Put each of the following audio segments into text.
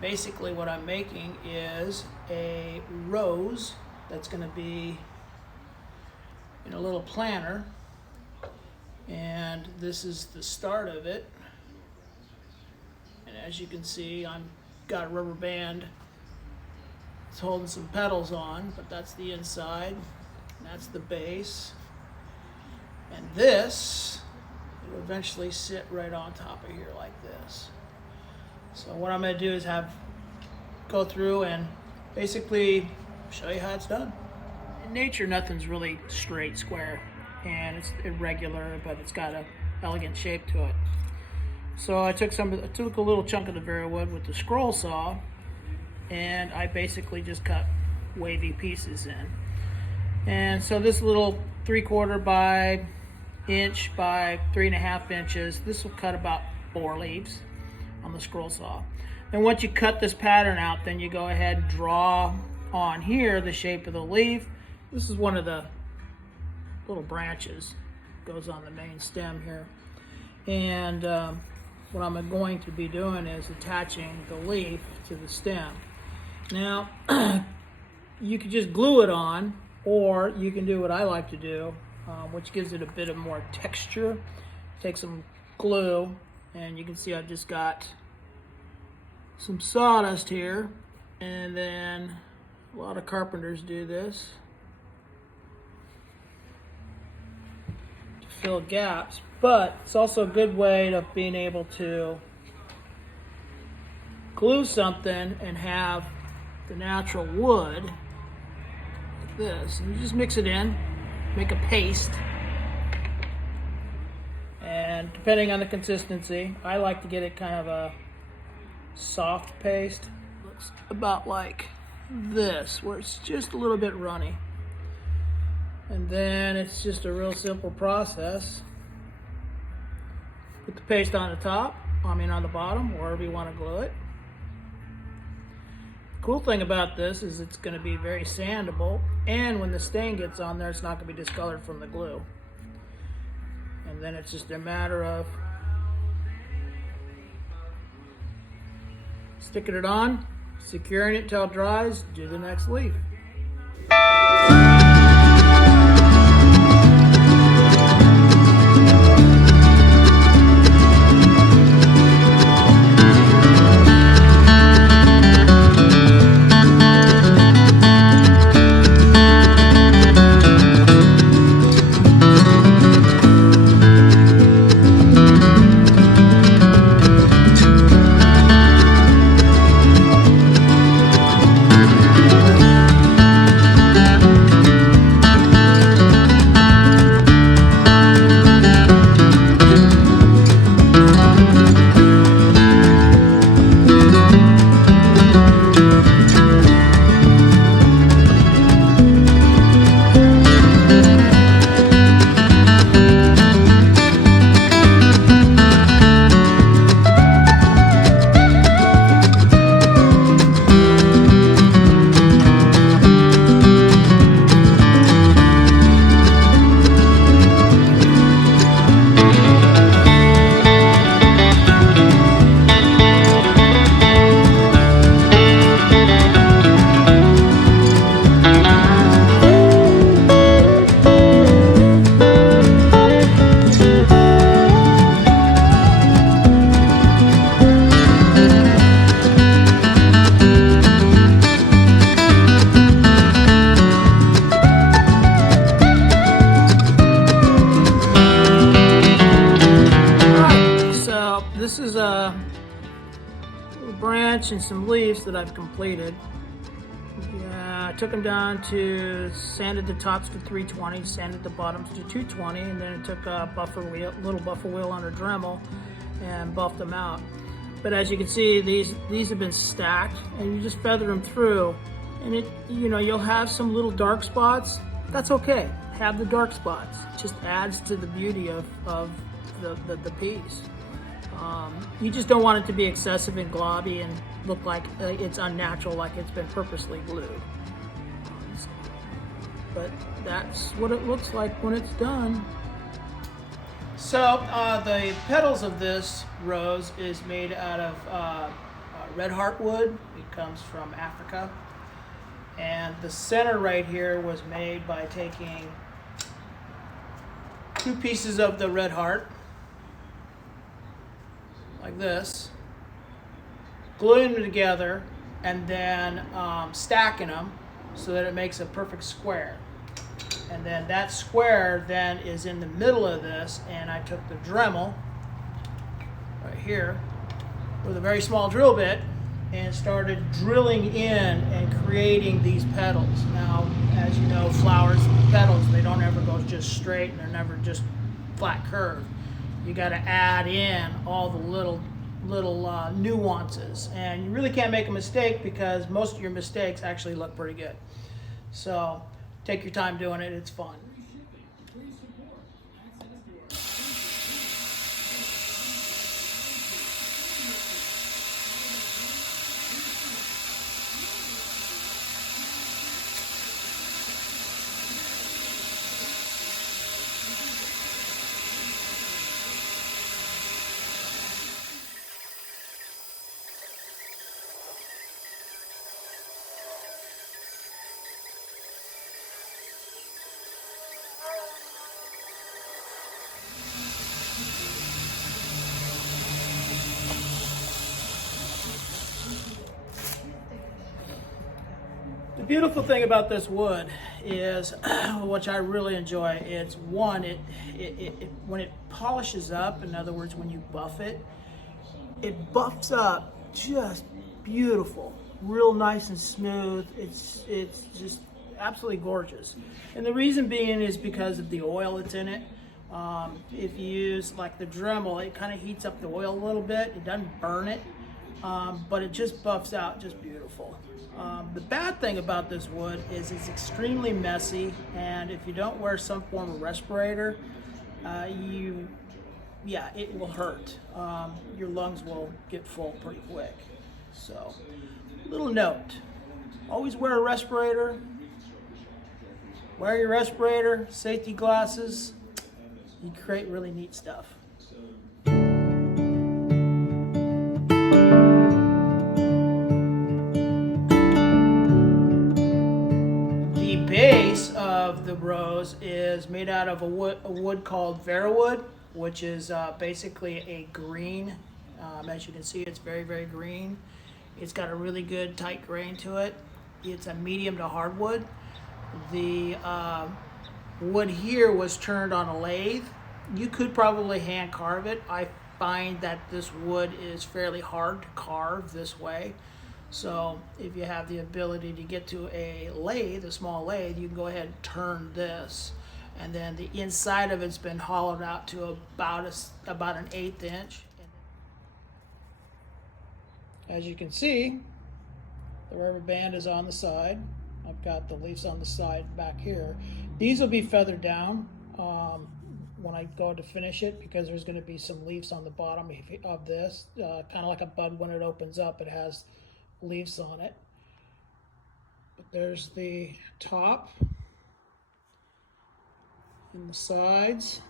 Basically what I'm making is a rose that's going to be in a little planter, and this is the start of it. And as you can see, I've got a rubber band. It's holding some petals on, but that's the inside, and that's the base. And this will eventually sit right on top of here like this. So what I'm going to do is go through and basically show you how it's done. In nature, nothing's really straight, square, and it's irregular, but it's got an elegant shape to it. So I took a little chunk of the Vera wood with the scroll saw, and I basically just cut wavy pieces in. And so this little 3/4 by inch by 3.5 inches, this will cut about 4 leaves on the scroll saw. And once you cut this pattern out, then you go ahead and draw on here the shape of the leaf. This is one of the little branches, goes on the main stem here. And what I'm going to be doing is attaching the leaf to the stem. Now, you can just glue it on, or you can do what I like to do, which gives it a bit of more texture. Take some glue, and you can see I've just got some sawdust here, and then a lot of carpenters do this to fill gaps, but it's also a good way of being able to glue something and have the natural wood like this, and you just mix it in, make a paste, and depending on the consistency, I like to get it kind of a soft paste. Looks about like this, where it's just a little bit runny, and then it's just a real simple process. Put the paste on the top, on the bottom, wherever you want to glue it. Cool thing about this is it's going to be very sandable, and when the stain gets on there, it's not going to be discolored from the glue. And then it's just a matter of sticking it on, securing it till it dries, do the next leaf. This is a little branch and some leaves that I've completed. I took them down to sanded the tops to 320, sanded the bottoms to 220, and then I took a little buffer wheel on a Dremel and buffed them out. But as you can see, these have been stacked, and you just feather them through, and you'll have some little dark spots. That's okay. Have the dark spots. It just adds to the beauty of the piece. You just don't want it to be excessive and globby and look like it's unnatural, like it's been purposely glued. But that's what it looks like when it's done. So the petals of this rose is made out of red heartwood. It comes from Africa. And the center right here was made by taking 2 pieces of the red heart, like this, gluing them together, and then stacking them so that it makes a perfect square. And then that square then is in the middle of this, and I took the Dremel right here with a very small drill bit and started drilling in and creating these petals. Now, as you know, flowers, petals, they don't ever go just straight, and they're never just flat curved. You got to add in all the little nuances, and you really can't make a mistake because most of your mistakes actually look pretty good. So take your time doing it, it's fun. The beautiful thing about this wood is, which I really enjoy, it's one, when it polishes up, in other words, when you buff it, it buffs up just beautiful, real nice and smooth. It's just absolutely gorgeous. And the reason being is because of the oil that's in it. If you use like the Dremel, it kind of heats up the oil a little bit. It doesn't burn it, but it just buffs out just beautiful. The bad thing about this wood is it's extremely messy, and if you don't wear some form of respirator, it will hurt. Your lungs will get full pretty quick. So, little note, always wear a respirator. Wear your respirator, safety glasses. You create really neat stuff. The base of the rose is made out of a wood called Vera wood, which is basically a green. As you can see, it's very, very green. It's got a really good tight grain to it. It's a medium to hardwood. The wood here was turned on a lathe. You could probably hand carve it. I find that this wood is fairly hard to carve this way. So if you have the ability to get to a lathe, a small lathe, you can go ahead and turn this. And then the inside of it's been hollowed out to about an 1/8 inch. As you can see, the rubber band is on the side. I've got the leaves on the side back here. These will be feathered down when I go to finish it, because there's going to be some leaves on the bottom of this, kind of like a bud when it opens up. It has leaves on it. But there's the top and the sides.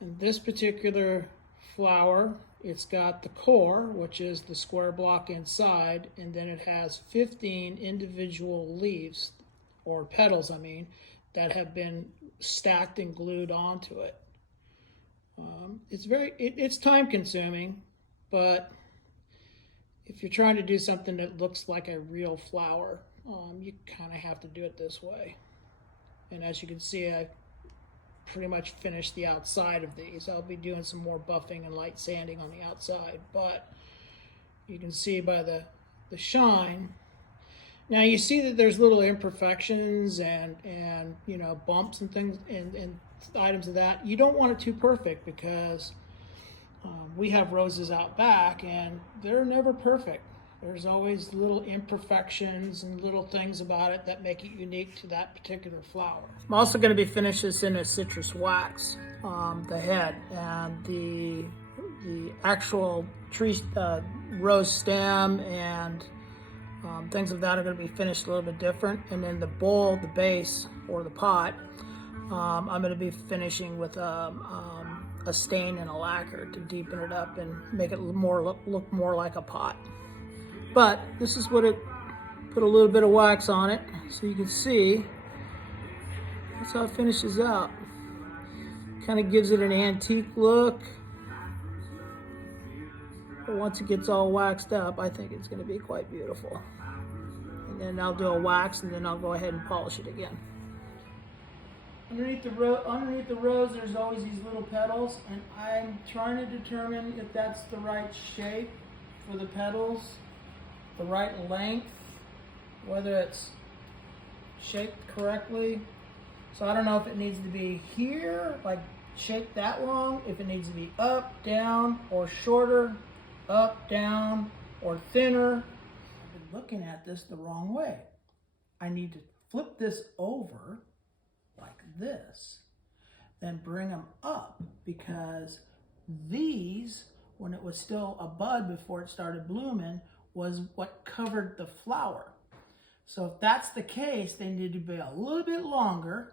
In this particular flower, it's got the core, which is the square block inside, and then it has 15 individual leaves, or petals, I mean, that have been stacked and glued onto it. It's time consuming, but if you're trying to do something that looks like a real flower, you kind of have to do it this way. And as you can see, I pretty much finished the outside of these. I'll be doing some more buffing and light sanding on the outside, but you can see by the shine. Now you see that there's little imperfections and bumps and things and items of that. You don't want it too perfect, because we have roses out back and they're never perfect. There's always little imperfections and little things about it that make it unique to that particular flower. I'm also going to be finishing this in a citrus wax, the head, and the actual tree rose stem and things of that are going to be finished a little bit different. And then the bowl, the base, or the pot, I'm going to be finishing with a stain and a lacquer to deepen it up and make it look more like a pot. But this is what it, put a little bit of wax on it so you can see. That's how it finishes out. Kind of gives it an antique look. But once it gets all waxed up, I think it's going to be quite beautiful. And then I'll do a wax, and then I'll go ahead and polish it again. Underneath the rose, there's always these little petals, and I'm trying to determine if that's the right shape for the petals, the right length, whether it's shaped correctly. So I don't know if it needs to be here, like shaped that long, if it needs to be up, down, or shorter, up, down, or thinner. I've been looking at this the wrong way. I need to flip this over like this, then bring them up, because these, when it was still a bud before it started blooming, was what covered the flower. So if that's the case, they need to be a little bit longer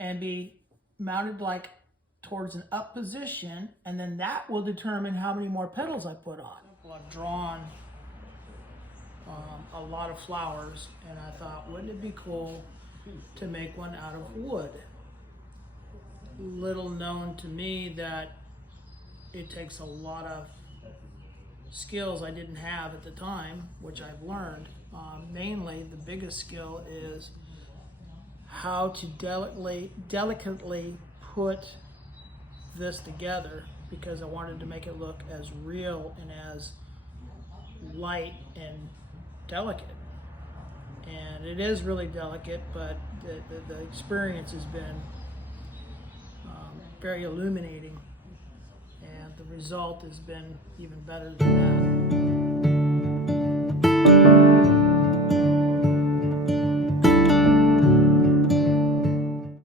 and be mounted like towards an up position, and then that will determine how many more petals I put on. I've drawn a lot of flowers, and I thought, wouldn't it be cool to make one out of wood? Little known to me that it takes a lot of skills I didn't have at the time, which I've learned. Mainly, the biggest skill is how to delicately put this together, because I wanted to make it look as real and as light and delicate. And it is really delicate, but the experience has been very illuminating, and the result has been even better than that.